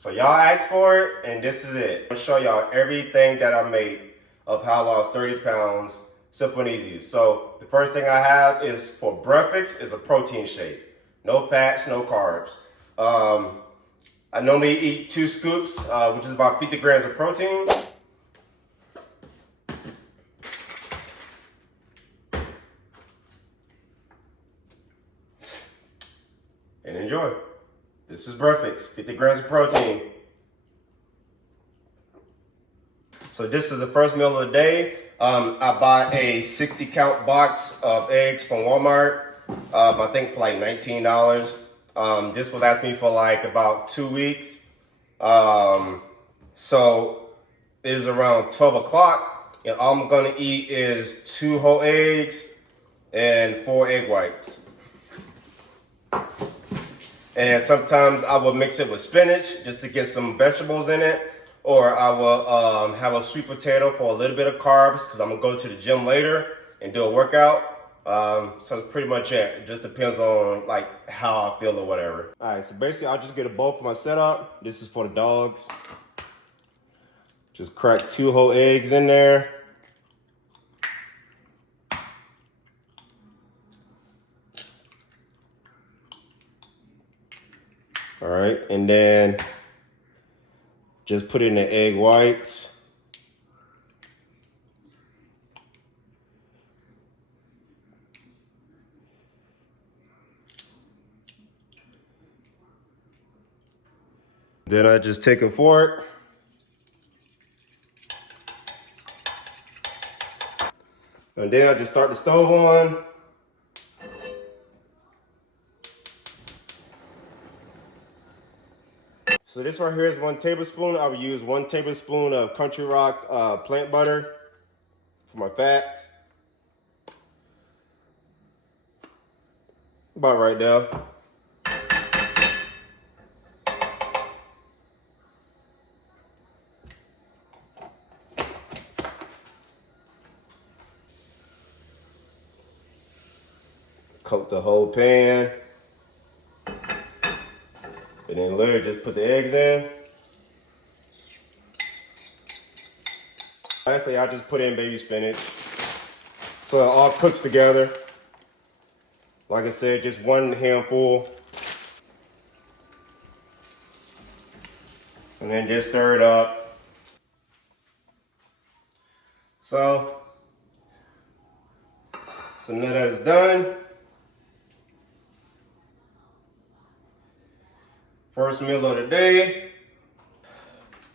So y'all asked for it, and this is it. I'm gonna show y'all everything that I made of how I lost 30 pounds, simple and easy. So the first thing I have is for breakfast is a protein shake. No fats, no carbs. I normally eat 2 scoops, which is about 50 grams of protein. And enjoy. This is breakfast, 50 grams of protein. So this is the first meal of the day. I bought a 60 count box of eggs from Walmart. I think for like $19. This will last me for like about 2 weeks. So it is around 12 o'clock and all I'm gonna eat is 2 whole eggs and 4 egg whites. And sometimes I will mix it with spinach just to get some vegetables in it. Or I will have a sweet potato for a little bit of carbs because I'm going to go to the gym later and do a workout. So that's pretty much it. It just depends on like how I feel or whatever. All right, so basically I'll just get a bowl for my setup. This is for the dogs. Just crack 2 whole eggs in there. All right, and then just put in the egg whites. Then I just take a fork. And then I just start the stove on. So this right here is 1 tablespoon. I would use 1 tablespoon of Country Rock plant butter for my fats. About right there. Coat the whole pan. And then literally just put the eggs in. Lastly, I just put in baby spinach. So it all cooks together. Like I said, just 1 handful. And then just stir it up. So now that it's done, first meal of the day.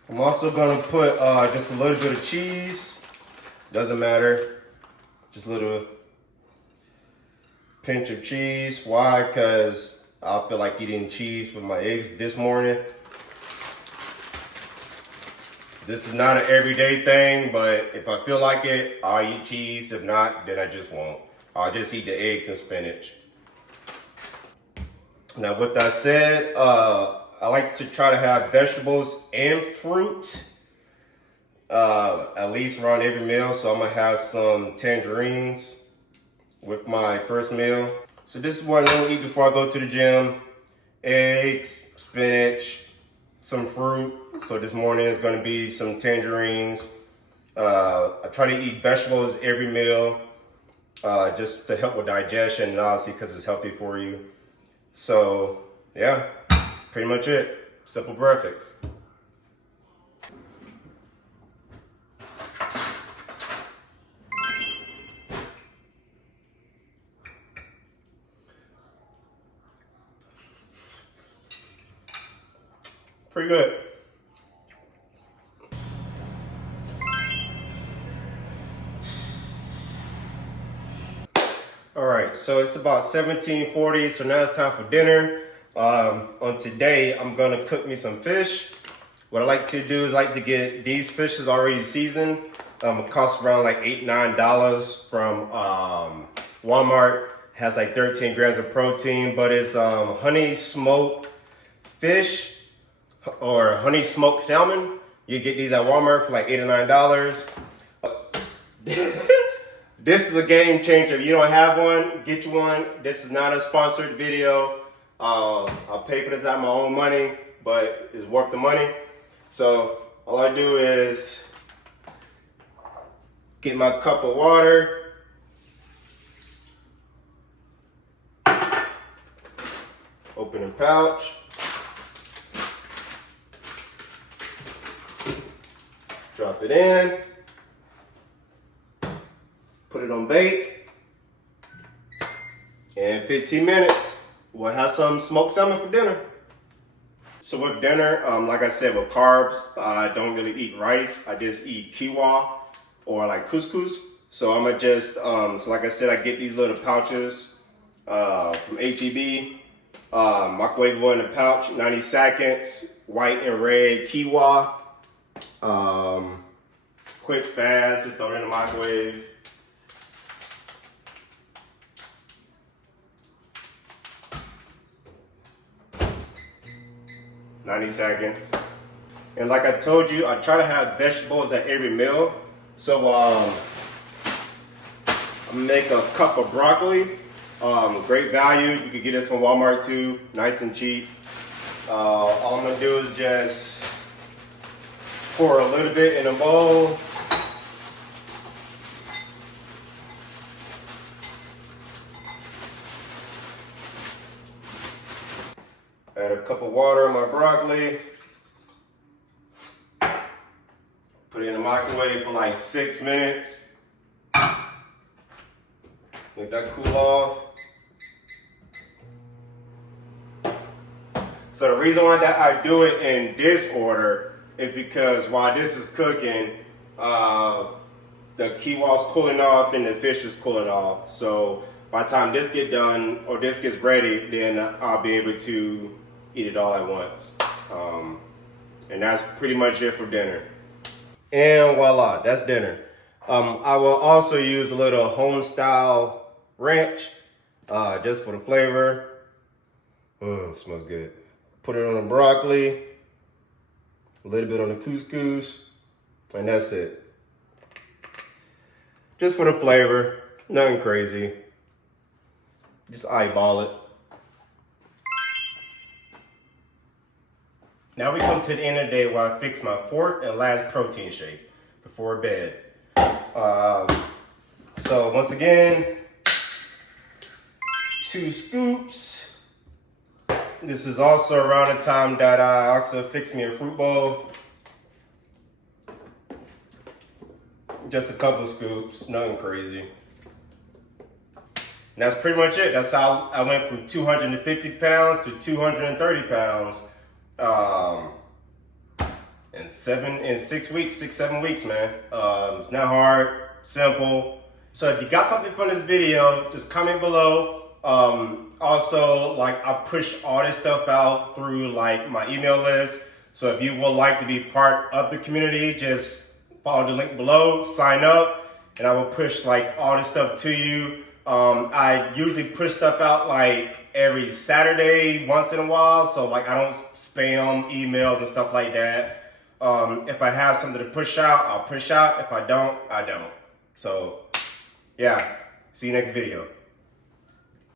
I'm also gonna put just a little bit of cheese. Doesn't matter, just a little pinch of cheese. Why? Because I feel like eating cheese with my eggs this morning. This is not an everyday thing, but if I feel like it, I'll eat cheese. If not, then I just won't. I'll just eat the eggs and spinach. Now, with that said, I like to try to have vegetables and fruit at least around every meal. So I'm gonna have some tangerines with my first meal. So this is what I normally eat before I go to the gym. Eggs, spinach, some fruit. So this morning is gonna be some tangerines. I try to eat vegetables every meal just to help with digestion and obviously because it's healthy for you. So yeah, pretty much it. Simple breakfast. Pretty good. All right, so it's about 17:40, so now it's time for dinner. On today, I'm gonna cook me some fish. What I like to do is like to get these fishes already seasoned. It costs around like $8, $9 from Walmart. Has like 13 grams of protein, but it's honey smoked fish or honey smoked salmon. You get these at Walmart for like $8 or $9. This is a game changer. If you don't have one, get you one. This is not a sponsored video. I'll pay for this out of my own money, but it's worth the money. So all I do is get my cup of water, open the pouch, drop it in, put it on bake, and in 15 minutes, we'll have some smoked salmon for dinner. So with dinner, like I said, with carbs, I don't really eat rice. I just eat quinoa or like couscous. So I'm gonna just, so like I said, I get these little pouches from HEB. Microwave in the pouch, 90 seconds, white and red quinoa. Quick, fast, just throw it in the microwave. "90 seconds. And like I told you, I try to have vegetables at every meal. So I'm gonna make a cup of broccoli. Great value. You can get this from Walmart too, nice and cheap. All I'm gonna do is just pour a little bit in a bowl. Add a cup of water on my broccoli. Put it in the microwave for like 6 minutes. Let that cool off. So the reason why that I do it in this order is because while this is cooking, the quinoa is cooling off and the fish is cooling off. So by the time this gets done or this gets ready, then I'll be able to eat it all at once. And that's pretty much it for dinner. And voila, that's dinner. I will also use a little home style ranch, just for the flavor. It smells good. Put it on the broccoli, a little bit on the couscous, and that's it. Just for the flavor, nothing crazy. Just eyeball it. Now we come to the end of the day where I fix my fourth and last protein shake before bed. So once again, 2 scoops. This is also around the time that I also fixed me a fruit bowl. Just a couple scoops, nothing crazy. And that's pretty much it. That's how I went from 250 pounds to 230 pounds. In 6 weeks, 6-7 weeks, man. It's not hard, simple. So if you got something from this video, just comment below. Also, like, I push all this stuff out through like my email list. So if you would like to be part of the community, just follow the link below, sign up, and I will push like all this stuff to you. I usually push stuff out like every Saturday, once in a while. So like I don't spam emails and stuff like that. If I have something to push out, I'll push out. If I don't, I don't. So yeah, see you next video.